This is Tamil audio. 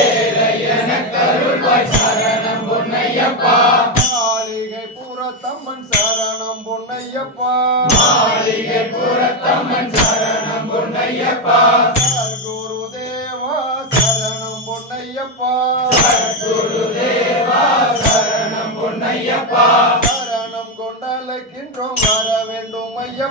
ஏழையன கருள்வாய் சரணம் பொன்னையப்பா மாளிகை புறத்தம்மன் சரணம் பொன்னையப்பா குரு தேவா சரணம் பொன்னையப்பா சரணம்